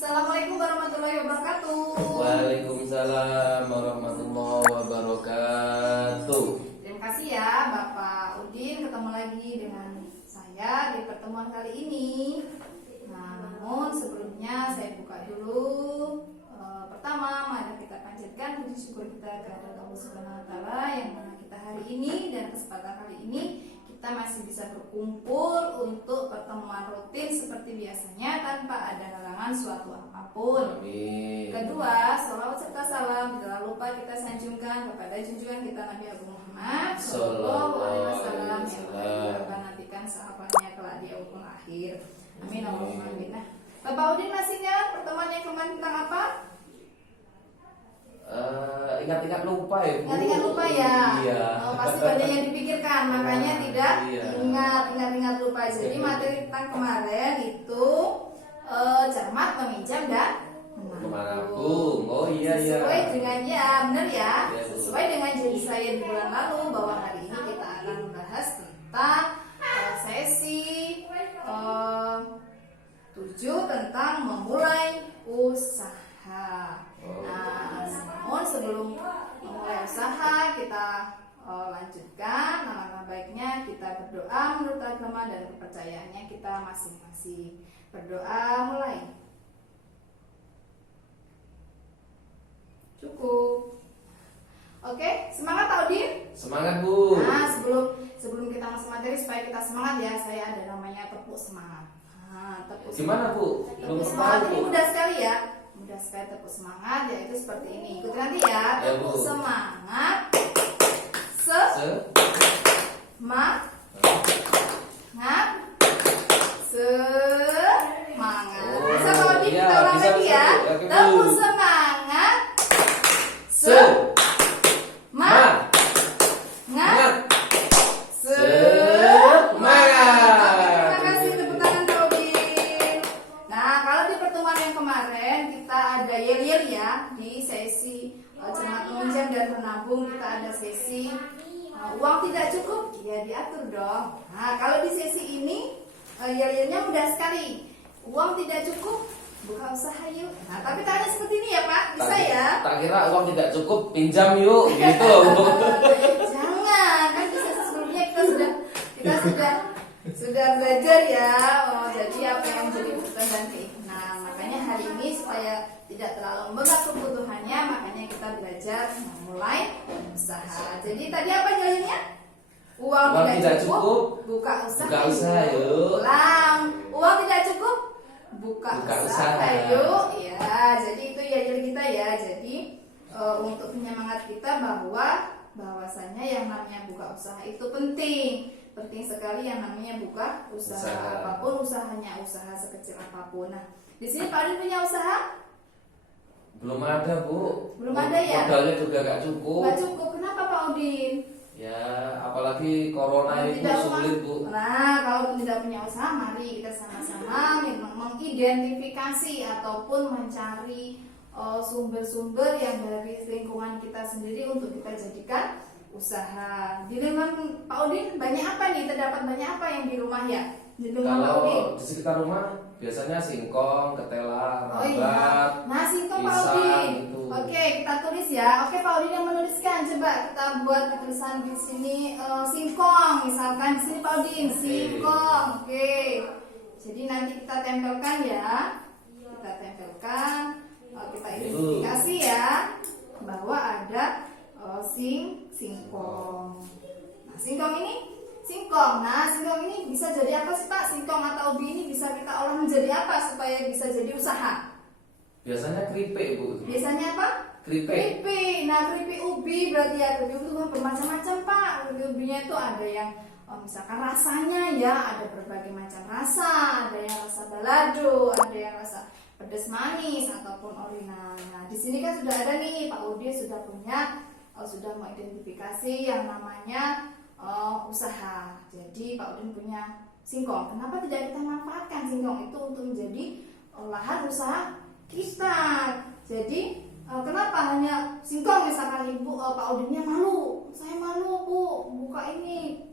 Assalamualaikum warahmatullahi wabarakatuh. Waalaikumsalam warahmatullahi wabarakatuh. Terima kasih ya Bapak Udin, ketemu lagi dengan saya di pertemuan kali ini. Nah, namun sebelumnya saya buka dulu. Pertama, mari kita panjatkan puji syukur kita kepada Allah Subhanahu wa taala yang mana kita hari ini dan kesempatan kali ini kita masih bisa berkumpul untuk pertemuan rutin seperti biasanya tanpa ada halangan suatu apapun. Amin. Kedua, salawat serta salam tidak lupa kita sanjungkan kepada junjungan kita Nabi Abu Muhammad Sallallahu Alaihi Wasallam yang kita nantikan sahabatnya kelak di yaumul akhir. Amin Allahumma amin. Nah, Bapak Udin masih ingat pertemuan yang kemarin tentang apa? Ingat-ingat lupa ya, Bu. Ingat-ingat lupa ya. Iya. Pasti banyak yang dipikirkan, makanya tidak Iya. ingat lupa. Jadi materi tentang kemarin itu cermat, meminjam dan Menabung. Oh iya. Sesuai dengan benar ya. Iya, Bu. Sesuai dengan janji saya di bulan lalu bahwa hari ini kita akan membahas tentang sesi 7 tentang memulai usaha. Nah, namun sebelum memulai usaha kita lanjutkan. Alangkah baiknya kita berdoa menurut agama dan kepercayaannya kita masing-masing. Berdoa mulai. Cukup. Oke, semangat Pak Udin. Semangat, Bu. Nah, sebelum kita masuk materi supaya kita semangat ya, saya ada namanya tepuk semangat. Nah, tepuk Gimana, Bu? Tepuk semangat ini mudah sekali ya. Mudah sekali tepuk semangat, yaitu seperti ini. Ikuti nanti ya. Ya, Tepuk Bu. semangat. Semangat. Oh, Bisa Pak Udin iya, kita ulang bisa, lagi ya. Bu. Oke, Bu. Tepuk semangat. Semangat. Terima kasih tepuk tangan Pak Udin. Nah, kalau di pertemuan yang kemarin kita ada yel-yel ya di sesi cermat meminjam dan menabung. Kita ada sesi uang tidak cukup, ya diatur dong. Nah, kalau di sesi ini yel-yelnya mudah sekali. Uang tidak cukup, buka usaha yuk. Nah, tapi tanya seperti ini ya Pak, bisa ya? Tak kira uang tidak cukup, pinjam yuk, gitu. Jangan, kan di sesi sebelumnya kita sudah belajar ya. Jadi apa yang menjadi kebutuhan dan keinginan. Nah, makanya hari ini supaya tidak terlalu membebani kebutuhannya, makanya kita belajar memulai usaha. Jadi tadi apa jawabannya? Uang tidak cukup, buka usaha yuk. Ulang, uang tidak cukup, buka usaha yuk. Ya, jadi itu ya kita ya. Jadi untuk penyemangat kita bahwasanya yang namanya buka usaha itu penting sekali yang namanya buka usaha. Apapun usahanya, usaha sekecil apapun. Nah, di sini Pak Udin punya usaha? Belum ada, Bu. Belum ada ya? Modalnya juga gak cukup. Gak cukup. Kenapa Pak Udin? Ya, apalagi corona ini sulit, Bu. Nah, kalau tidak punya usaha, mari kita sama-sama mengidentifikasi ataupun mencari sumber-sumber yang dari lingkungan kita sendiri untuk kita jadikan usaha. Di lingkungan Pak Udin banyak apa nih? Terdapat banyak apa yang di rumah ya? Di lingkungan Pak Udin? Kalau di sekitar rumah biasanya singkong, ketela, Oh iya. rambat, Nah, singkong Pak pisang, Udin. gitu. Oke, kita tulis ya. Oke, Pak Udin yang menuliskan. Coba kita buat tulisan di sini singkong. Misalkan di sini Pak Udin singkong. Oke. Jadi nanti kita tempelkan ya. Kita tempelkan. Kita identifikasi ya bahwa ada singkong. Nah, singkong ini bisa jadi apa sih Pak? Singkong atau ubi ini bisa kita olah menjadi apa supaya bisa jadi usaha? Biasanya keripik, Bu. Biasanya apa? Keripik. Nah, keripik ubi berarti ya keripik ubi itu bermacam-macam Pak. Keripik ubinya itu ada yang misalkan rasanya ya, ada berbagai macam rasa. Ada yang rasa balado, ada yang rasa pedas manis ataupun original. Nah, di sini kan sudah ada nih Pak Udin sudah mengidentifikasi yang namanya usaha. Jadi Pak Udin punya singkong. Kenapa tidak kita manfaatkan singkong itu untuk menjadi olahan usaha kita? Jadi kenapa hanya singkong? Misalkan ibu Pak Udinnya malu, saya malu Bu buka ini.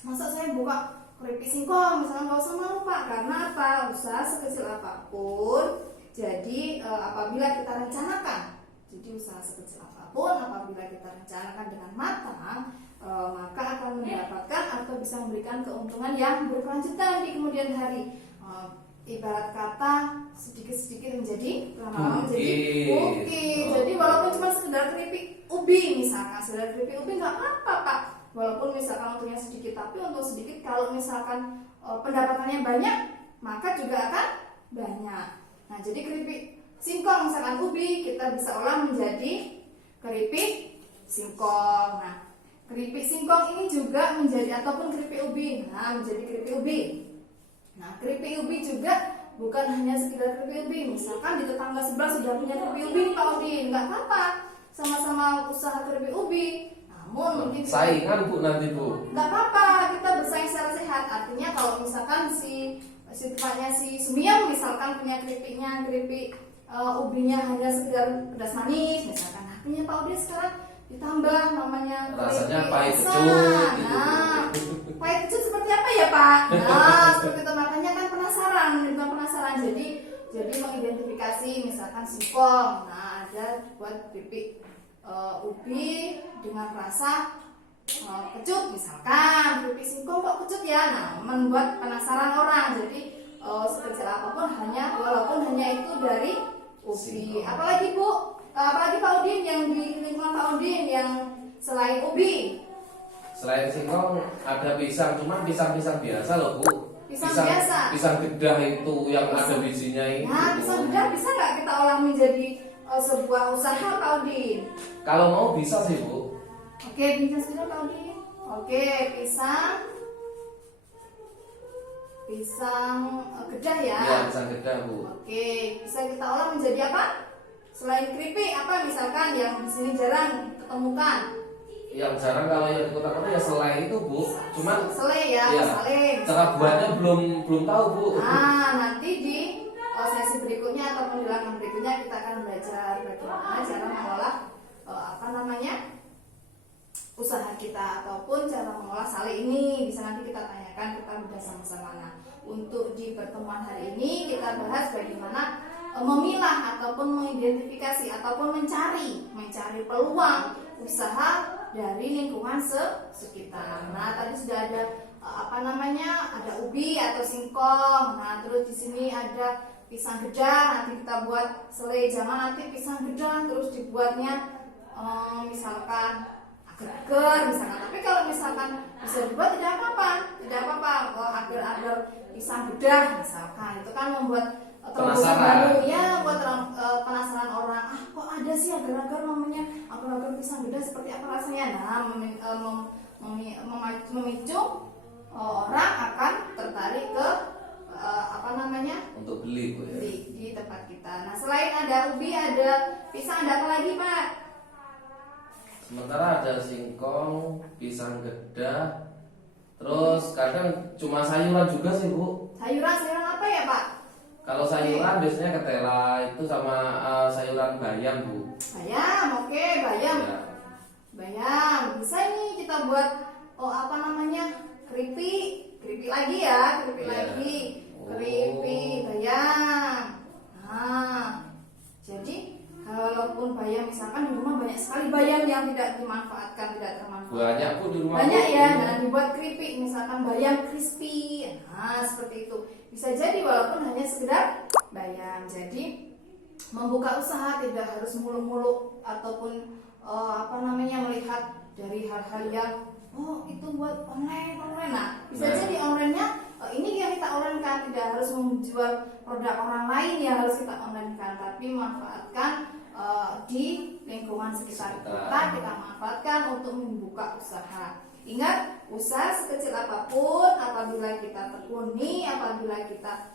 Masa saya buka keripik singkong? Misalkan nggak usah malu Pak. Karena apa? Usaha sekecil apapun Jadi apabila kita rencanakan, jadi usaha sekecil apapun apabila kita rencanakan dengan matang, maka akan mendapatkan atau bisa memberikan keuntungan yang berkelanjutan di kemudian hari. Ibarat kata sedikit-sedikit menjadi lama-lama menjadi bukit. Jadi walaupun cuma sekedar keripik ubi misalkan, sekedar keripik ubi nggak apa-apa Pak. Walaupun misalkan untungnya sedikit, tapi untuk sedikit kalau misalkan pendapatannya banyak, maka juga akan banyak. Nah, jadi keripik singkong misalkan ubi kita bisa olah menjadi keripik singkong. Nah, keripik singkong ini juga menjadi ataupun keripik ubi. Nah, menjadi keripik ubi. Nah, keripik ubi juga bukan hanya sekedar keripik ubi. Misalkan di tetangga sebelah sudah punya keripik ubi Pak Udin, nggak apa-apa, sama-sama usaha keripik ubi. Namun mungkin saingan Bu nanti Bu. Nggak apa-apa, kita bersaing secara sehat. Artinya kalau misalkan si tempatnya si Sumiam misalkan punya keripik ubinya hanya sekedar pedas manis misalkan. Nah, punya Pak Udin sekarang ditambah namanya rasanya pahit kecut gitu. Nah, pahit kecut seperti apa ya Pak? Nah, seperti itu makanya kan penasaran. Jadi mengidentifikasi misalkan singkong. Nah, ada buat keripik ubi dengan rasa kecut misalkan. Keripik singkong kok kecut ya? Nah, membuat penasaran orang. Jadi sekecil apapun walaupun hanya itu dari ubi. Apalagi Bu? Apalagi Pak Udin yang di lingkungan Pak Udin yang selain ubi? Selain singkong ada pisang, cuma pisang-pisang biasa loh Bu. Pisang biasa? Pisang gedah itu yang ada bijinya itu. Nah, pisang gedah bisa nggak kita olah menjadi sebuah usaha Pak Udin? Kalau mau bisa sih Bu. Oke, bisa sudah Pak Udin. Oke, pisang gedah ya? Iya, pisang gedah Bu. Oke, bisa kita olah menjadi apa? Selain keripik apa misalkan yang di sini jarang ketemukan? Yang jarang kalau yang di kota-kota ya selai itu Bu. Cuman selai ya, iya, selai. cara buatnya belum tahu Bu. Nah, nanti di sesi berikutnya ataupun di langkah berikutnya kita akan belajar bagaimana cara mengolah usaha kita ataupun cara mengolah sale ini. Bisa nanti kita tanyakan, kita bedah sama-sama. Nah, untuk di pertemuan hari ini kita bahas bagaimana memilah ataupun mengidentifikasi ataupun mencari peluang usaha dari lingkungan sekitar. Nah, tadi sudah ada ada ubi atau singkong. Nah, terus di sini ada pisang gedah. Nanti kita buat selai. Jangan nanti pisang gedah terus dibuatnya misalkan agar-agar misalkan. Tapi kalau misalkan bisa dibuat tidak apa-apa. Agar-agar pisang gedah misalkan. Itu kan membuat terobosan baru ya, buat penasaran orang. Kok ada sih agar-agar namanya agar-agar pisang gedah, seperti apa rasanya? Nah, memicu orang akan tertarik ke untuk beli Bu ya. di tempat kita. Nah, selain ada ubi, ada pisang, ada apa lagi Pak? Sementara ada singkong, pisang gedah, terus kadang cuma sayuran juga sih Bu. Sayuran apa ya Pak? Kalau sayuran biasanya ketela itu sama sayuran bayam Bu. Bayam, oke, bayam. Ya. Bayam, bisa nih kita buat keripik lagi ya, keripik Ya. lagi, keripik bayam. Nah, jadi walaupun bayam misalkan di rumah banyak sekali bayam yang tidak dimanfaatkan, tidak termanfaatkan. Banyak Bu di rumah. Banyak Bu. ya, dan dibuat keripik misalkan bayam crispy. Nah, seperti itu. Bisa jadi walaupun hanya sekedar bayam. Jadi membuka usaha tidak harus muluk-muluk ataupun melihat dari hal-hal yang itu buat online. Nah, bisa jadi online-nya ini yang kita online-kan, tidak harus menjual produk orang lain yang harus kita online-kan, tapi manfaatkan di lingkungan sekitar kita manfaatkan untuk membuka usaha. Ingat, usaha sekecil apapun apabila kita tekuni, apabila kita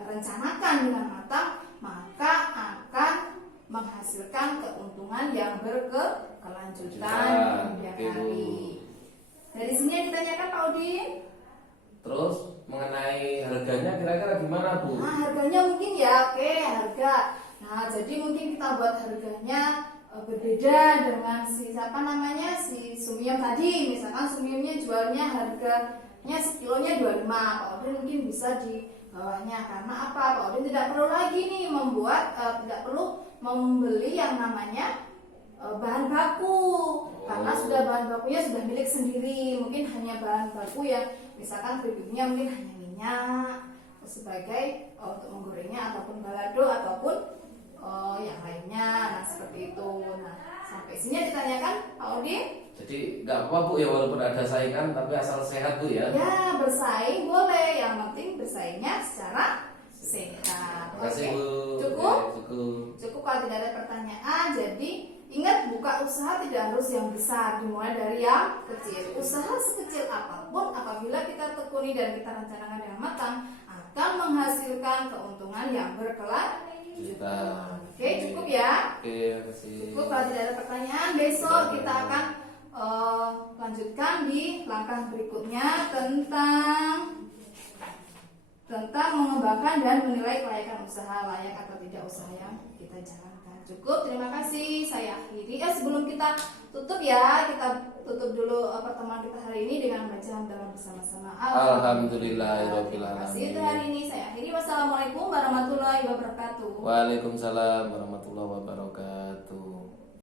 rencanakan dengan matang, maka akan menghasilkan keuntungan yang berkelanjutan kemudian hari. Dari sini yang ditanyakan Pak Udin. Terus mengenai harganya kira-kira gimana Bu? Nah, harganya mungkin ya, harga. Nah, jadi mungkin kita buat harganya berbeda dengan si Sumiam tadi. Misalkan Sumiamnya jualnya harganya sekilonya 25, Pak Udin mungkin bisa bawahnya. Karena apa? Pak Udin tidak perlu lagi nih tidak perlu membeli yang namanya bahan baku, karena sudah bahan bakunya sudah milik sendiri. Mungkin hanya bahan baku yang misalkan keripiknya mungkin hanya minyak sebagai untuk menggorengnya, ataupun balado, ataupun yang lainnya. Nah seperti itu. Nah sampai sini ditanyakan Pak Udin. Jadi nggak apa-apa Bu ya, walaupun ada saingan tapi asal sehat Bu ya. Ya bersaing boleh, yang penting bersaingnya secara sehat. Terima kasih Bu. Cukup? Oke, cukup. Cukup kalau tidak ada pertanyaan. Jadi ingat, buka usaha tidak harus yang besar, dimulai dari yang kecil. Usaha sekecil apapun apabila kita tekuni dan kita rencanakan dengan matang akan menghasilkan keuntungan yang berkelanjutan. Oke, cukup ya. Oke, terima kasih. Cukup kalau tidak ada pertanyaan. Besok kita akan lanjutkan di langkah berikutnya tentang mengembangkan dan menilai kelayakan usaha, layak atau tidak usaha yang kita jalankan. Cukup, terima kasih. Saya akhiri. Sebelum kita tutup ya, kita tutup dulu pertemuan kita hari ini dengan baca hamdalah bersama-sama. Alhamdulillahirabbil Terima kasih alamin. untuk hari ini. Saya akhiri. Wassalamualaikum warahmatullahi wabarakatuh. Waalaikumsalam warahmatullahi wabarakatuh.